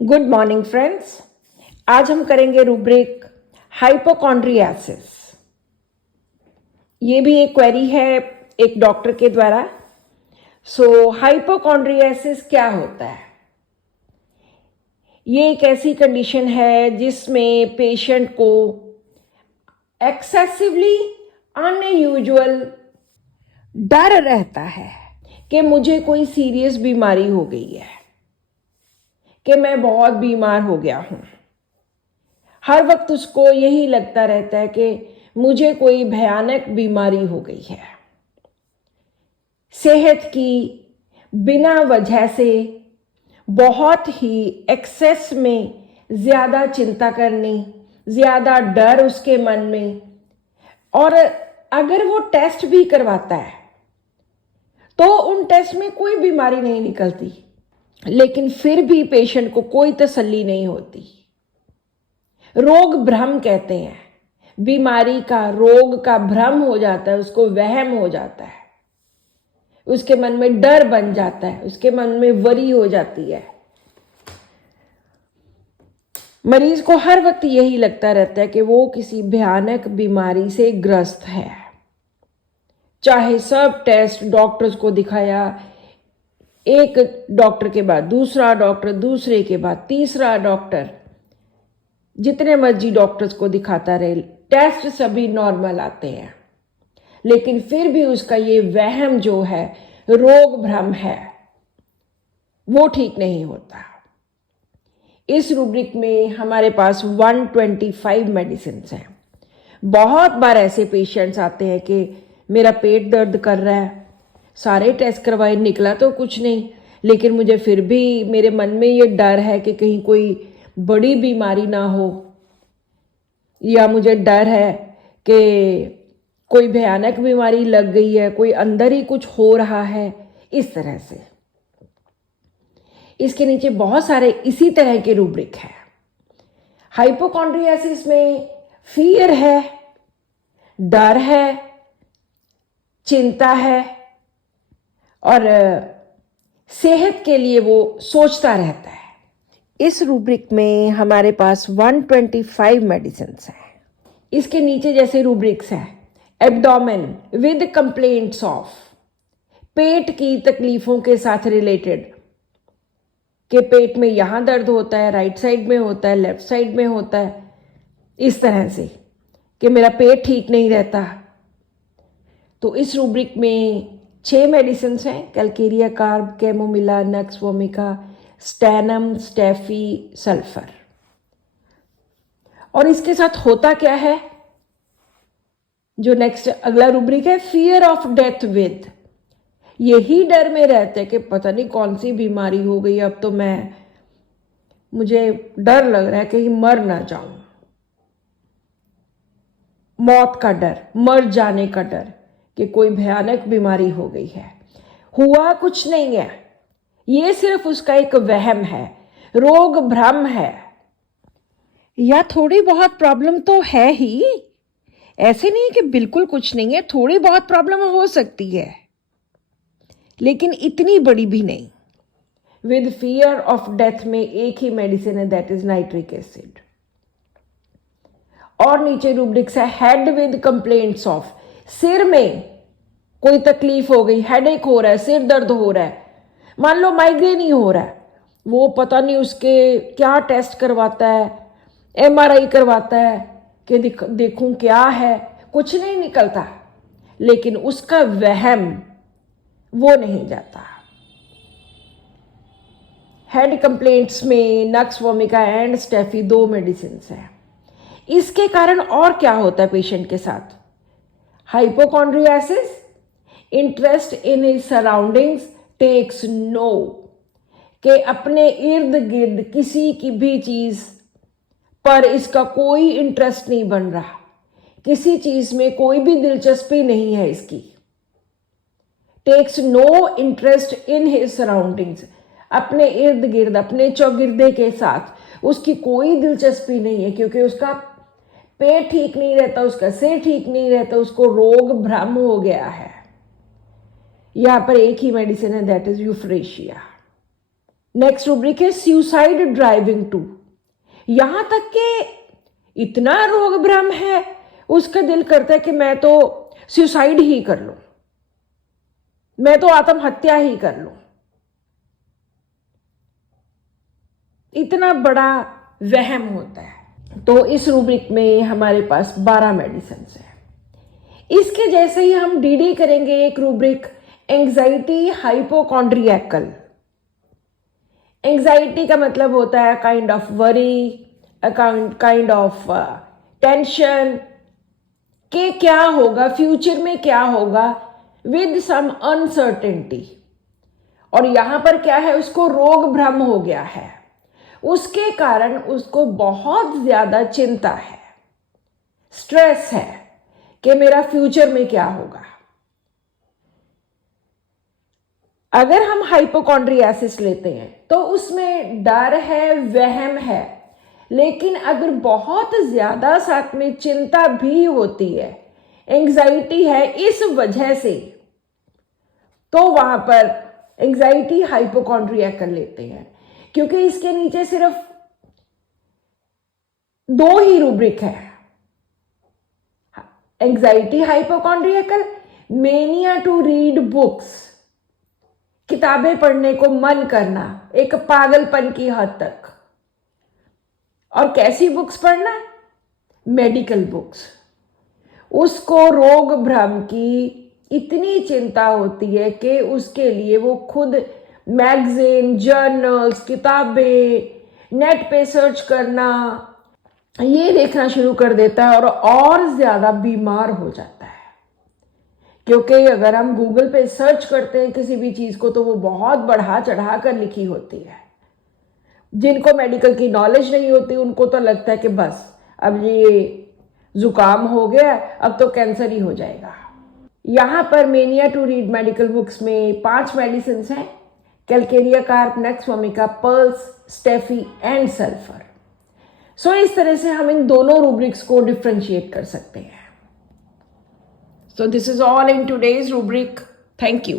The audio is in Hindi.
Good morning friends. आज हम करेंगे रूब्रिक हाइपोकॉन्ड्रियासिस। ये भी एक क्वेरी है एक डॉक्टर के द्वारा। हाइपोकॉन्ड्रियासिस क्या होता है? ये एक ऐसी कंडीशन है जिसमें पेशेंट को एक्सेसिवली अनयूजुअल डर रहता है कि मुझे कोई सीरियस बीमारी हो गई है, कि मैं बहुत बीमार हो गया हूं। हर वक्त उसको यही लगता रहता है कि मुझे कोई भयानक बीमारी हो गई है। सेहत की बिना वजह से बहुत ही एक्सेस में ज़्यादा चिंता करनी, ज़्यादा डर उसके मन में, और अगर वो टेस्ट भी करवाता है तो उन टेस्ट में कोई बीमारी नहीं निकलती, लेकिन फिर भी पेशेंट को कोई तसल्ली नहीं होती। रोग भ्रम कहते हैं, बीमारी का, रोग का भ्रम हो जाता है, उसको वहम हो जाता है, उसके मन में डर बन जाता है, उसके मन में वरी हो जाती है। मरीज को हर वक्त यही लगता रहता है कि वो किसी भयानक बीमारी से ग्रस्त है। चाहे सब टेस्ट डॉक्टर्स को दिखाया, एक डॉक्टर के बाद दूसरा डॉक्टर, दूसरे के बाद तीसरा डॉक्टर, जितने मर्जी डॉक्टर्स को दिखाता रहे, टेस्ट सभी नॉर्मल आते हैं, लेकिन फिर भी उसका ये वहम जो है, रोग भ्रम है, वो ठीक नहीं होता। इस रूब्रिक में हमारे पास 125 मेडिसिन हैं। बहुत बार ऐसे पेशेंट्स आते हैं कि मेरा पेट दर्द कर रहा है, सारे टेस्ट करवाए, निकला तो कुछ नहीं, लेकिन मुझे फिर भी मेरे मन में ये डर है कि कहीं कोई बड़ी बीमारी ना हो, या मुझे डर है कि कोई भयानक बीमारी लग गई है, कोई अंदर ही कुछ हो रहा है। इस तरह से इसके नीचे बहुत सारे इसी तरह के रूब्रिक है। हाइपोकॉन्ड्रियासिस में फियर है, डर है, चिंता है, और सेहत के लिए वो सोचता रहता है। इस रूब्रिक में हमारे पास 125 मेडिसिन हैं। इसके नीचे जैसे रूब्रिक्स हैं, एब्डोमेन विद कंप्लेंट्स ऑफ, पेट की तकलीफों के साथ रिलेटेड, कि पेट में यहां दर्द होता है, राइट साइड में होता है, लेफ्ट साइड में होता है, इस तरह से कि मेरा पेट ठीक नहीं रहता। तो इस रूब्रिक में 6 मेडिसिन हैं, calcarea carb, chamomilla, nux vomica, stannum, staphy, sulphur. और इसके साथ होता क्या है, जो नेक्स्ट अगला रूब्रिक है, फियर ऑफ डेथ विद, यही डर में रहते हैं कि पता नहीं कौन सी बीमारी हो गई, अब तो मुझे डर लग रहा है कहीं मर ना जाऊं। मौत का डर, मर जाने का डर, कि कोई भयानक बीमारी हो गई है। हुआ कुछ नहीं है, ये सिर्फ उसका एक वहम है, रोग भ्रम है, या थोड़ी बहुत प्रॉब्लम तो है ही। ऐसे नहीं कि बिल्कुल कुछ नहीं है, थोड़ी बहुत प्रॉब्लम हो सकती है, लेकिन इतनी बड़ी भी नहीं। विद फियर ऑफ डेथ में एक ही मेडिसिन है, दैट इज नाइट्रिक एसिड। और नीचे रूब्रिक्स है, हेड विद कंप्लेंट्स ऑफ, सिर में कोई तकलीफ हो गई, हेडेक हो रहा है, सिर दर्द हो रहा है, मान लो माइग्रेन ही हो रहा है, वो पता नहीं उसके क्या टेस्ट करवाता है, एमआरआई करवाता है कि देखूं क्या है, कुछ नहीं निकलता, लेकिन उसका वहम वो नहीं जाता। हेड कंप्लेंट्स में nux vomica and Steffi 2 medicine हैं। इसके कारण और क्या होता है पेशेंट के साथ, hypochondriasis, interest in his surroundings takes no, कि अपने इर्द गिर्द किसी की भी चीज पर इसका कोई इंटरेस्ट नहीं बन रहा, किसी चीज में कोई भी दिलचस्पी नहीं है इसकी। Takes no interest in his surroundings, अपने इर्द गिर्द, अपने चौगिर्दे के साथ उसकी कोई दिलचस्पी नहीं है, क्योंकि उसका पेट ठीक नहीं रहता, उसका सिर ठीक नहीं रहता, उसको रोग भ्रम हो गया है। यहां पर एक ही मेडिसिन है, that is Euphrasia. Next rubric है सुसाइड ड्राइविंग टू। यहां तक कि इतना रोग भ्रम है, उसका दिल करता है कि मैं तो सुसाइड ही कर लूं, मैं तो आत्महत्या ही कर लूं। इतना बड़ा वहम होता है। तो इस रूब्रिक में हमारे पास 12 मेडिसिन है। इसके जैसे ही हम डीडी करेंगे एक रूब्रिक एंजाइटी हाइपोकॉन्ड्रियकल। एंजाइटी का मतलब होता है kind of worry, kind of tension कि क्या होगा फ्यूचर में, क्या होगा, विद सम अनसर्टेनिटी। और यहां पर क्या है, उसको रोग भ्रम हो गया है, उसके कारण उसको बहुत ज्यादा चिंता है, स्ट्रेस है कि मेरा फ्यूचर में क्या होगा। अगर हम हाइपोकॉन्ड्रियासिस लेते हैं तो उसमें डर है, वहम है, लेकिन अगर बहुत ज्यादा साथ में चिंता भी होती है, एंजाइटी है इस वजह से, तो वहां पर एंजाइटी हाइपोकॉन्ड्रिया कर लेते हैं। क्योंकि इसके नीचे सिर्फ 2 ही रूब्रिक है, anxiety hypochondriacal, mania to read books, किताबें पढ़ने को मन करना एक पागलपन की हद तक। और कैसी बुक्स पढ़ना? Medical books. उसको रोग भ्रम की इतनी चिंता होती है कि उसके लिए वो खुद मैगजीन, जर्नल्स, किताबें, नेट पे सर्च करना, ये देखना शुरू कर देता है और ज्यादा बीमार हो जाता है। क्योंकि अगर हम गूगल पे सर्च करते हैं किसी भी चीज को तो वो बहुत बढ़ा चढ़ा कर लिखी होती है। जिनको मेडिकल की नॉलेज नहीं होती उनको तो लगता है कि बस अब ये जुकाम हो गया, अब तो कैंसर ही हो जाएगा। यहां पर mania to read medical books में 5 मेडिसिन हैं, कैलकेरिया कार्प, नेक्स वोमिका, पर्ल्स, स्टेफी एंड सल्फर। सो इस तरह से हम इन दोनों रूब्रिक्स को डिफ्रेंशिएट कर सकते हैं। So this is all in today's rubric. Thank you.